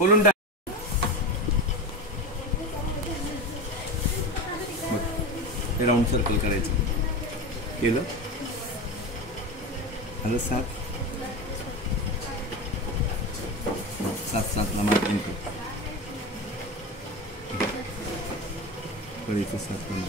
बोलून टाक. हे राऊंड सर्कल करायचं. केलं आता 7 7 ला मार्किंग कर. इथं 7 दे.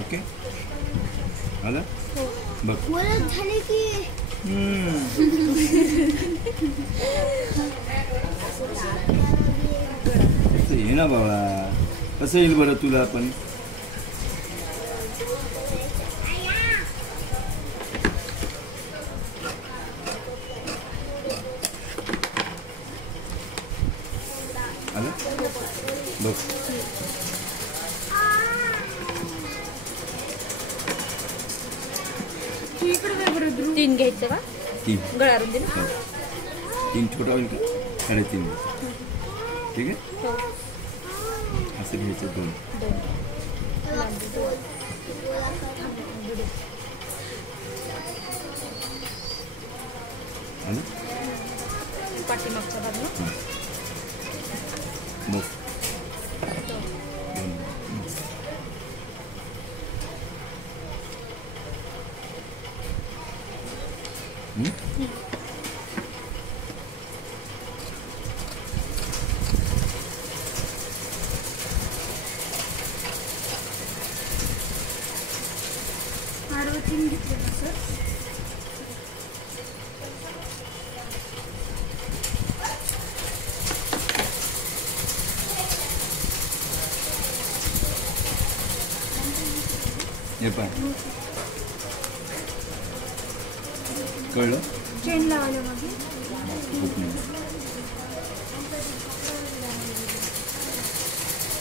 ओके आलं बघ. झाले की ये ना बाबा, कसं येईल बरं तुला पण. आलं बघ. तीन घ्यायचं का? 3 गळारून दिलं. 3 छोटा होईल का? 3.5. ठीक आहे. असं घ्यायचं 2. आलं पाठीमागच्या बाजूला मग तीन घेतले सर. हे पण कळलं. चेन लावायला मागे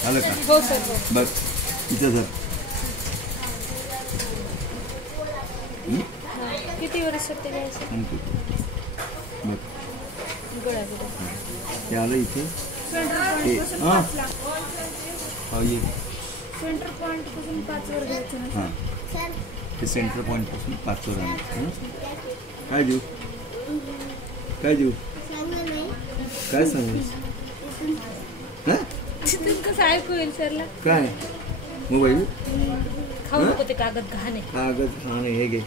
आलं का? हो सर हो. बघ इथं जर किती वर्ष ते घ्यायचं बघ गळा हे आलं इथे. हां ये सेंटर पॉइंट पासून 5 वर घ्यायचं ना. हां ते सेंटर पॉईंट पासून 5 वर आलं. काय देऊ काय देऊ काय सांगायचं? हां कसं ऐकू येईल सरला? काय मोबाईल खाऊ नको ते कागद घाणे. कागद खाणे हे घे.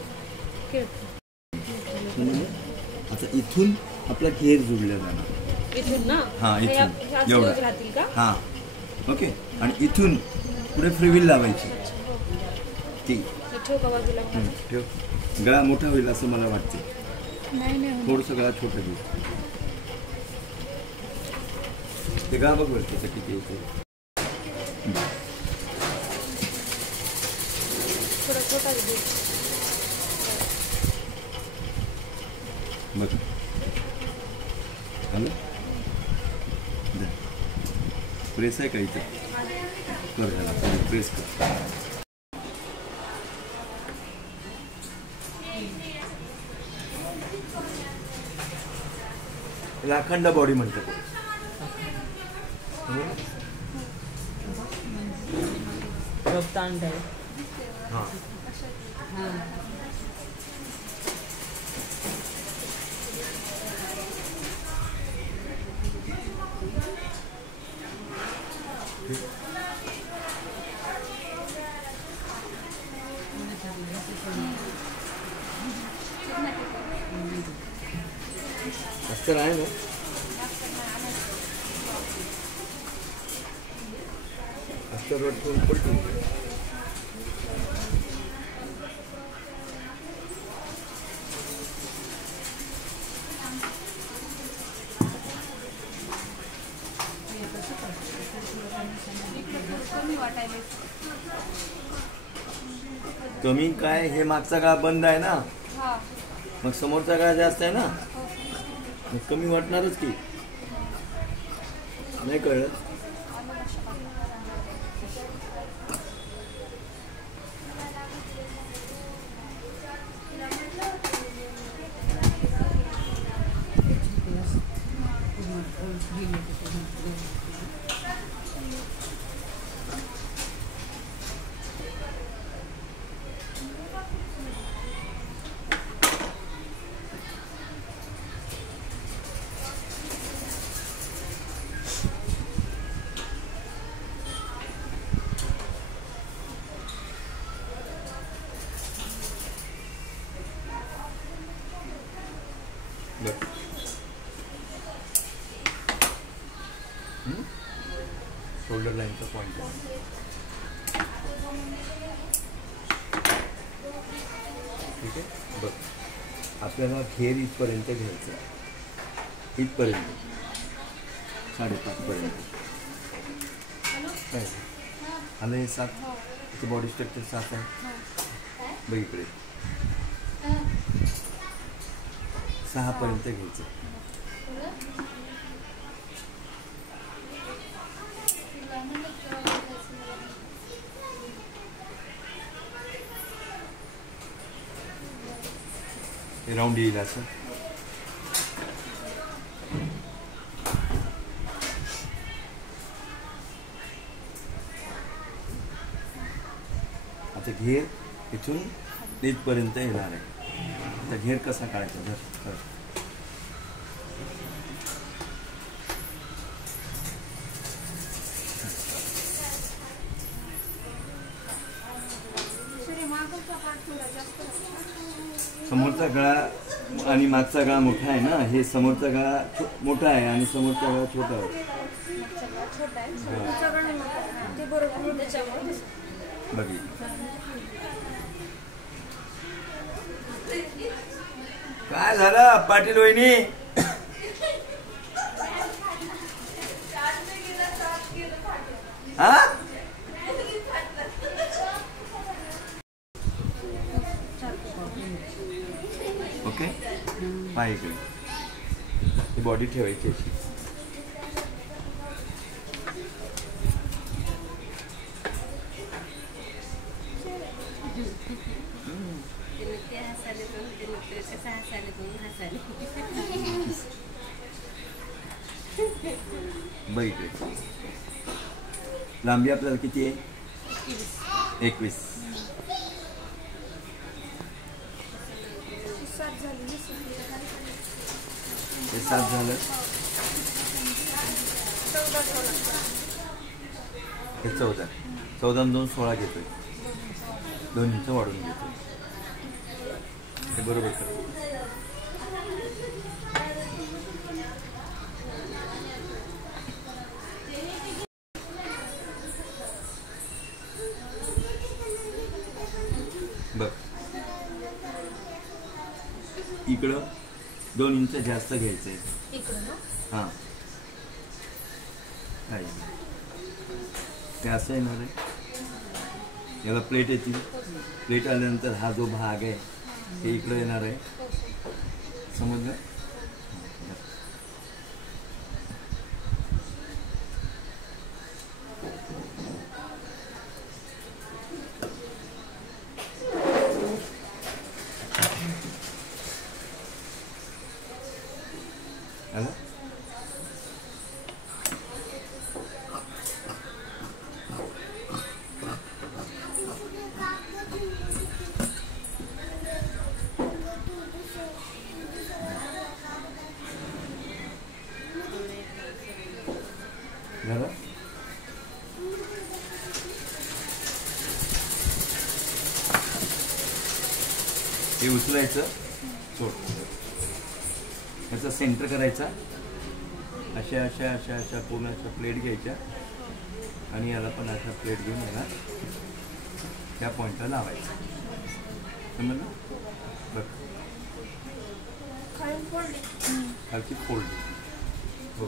आता इथून आपला घेर जोडला जाणार. इथून ना. हां इथून एवढं राहतील का? हां ओके. आणि इथून पुढे फ्रीव्हील लावायची ती. ठेव का बाजूला? ठेव. गळा मोठा होईल असं मला वाटते. नाही थोडंसं गळा छोटा घेऊ. ते गळा बघ बरं त्याचं किती येते. थोडा छोटा घे. बघ आलं. प्रेस आहे का इथं? कर झाला प्रेस कर. अखंड बॉडी म्हणतात. हां अस्तर आहे ना. अस्तर ठेवून पलटून कमी वाटायला कमी काय, हे मागचा गळा बंद आहे ना, हा मग समोरचा गळा जास्त आहे ना, हो मग कमी वाटणारच की. नाही कळलं? आलं लक्षात. बरं. शोल्डर लाईनचा पॉईंट आहे. ठीक आहे. बघ, आपल्याला घेर इथपर्यंत घ्यायचं आहे, इथपर्यंत 5.5 पर्यंत. काय आलं हे 7, इथे बॉडी स्ट्रक्चर 7 आहे. बघ इकडे 6 पर्यंत घ्यायचं. हे राऊंड येईल असं. आता घेर इथून इथपर्यंत येणार आहे. आता घेर कसा काढायचा? धर. समोरचा गळा आणि मागचा गळा मोठा आहे ना, हे समोरचा गळा मोठा आहे आणि समोरचा गळा छोटा आहे. छोटा आहे सगळं ते बरोबर त्याच्यामुळे बघी काय झालं पाटील वहिनी? हा ओके. पाय इकडे, ही बॉडी ठेवायची अशी. बघ इकडे, लांबी आपल्याला किती आहे? 21. 7 झालं. हे 14. 14 2 16 घेतोय. 2 इंच वाढून घेतोय. हे बरोबर कर. बघ इकडं 2 इंच जास्त घ्यायचंय. हां काय ते असं येणार आहे. याला प्लेट येतील. प्लेट आल्यानंतर हा जो भाग आहे ते इकडं येणार आहे. समजलं? आलं? झालं? हे उचलायचं, सोड. याचा सेंटर करायचा. अशा अशा अशा अशा पूर्ण अशा प्लेट घ्यायच्या आणि याला पण अशा प्लेट घेऊन याला त्या पॉईंटला लावायचं. समजलं? बघ खालची फोल्ड हो.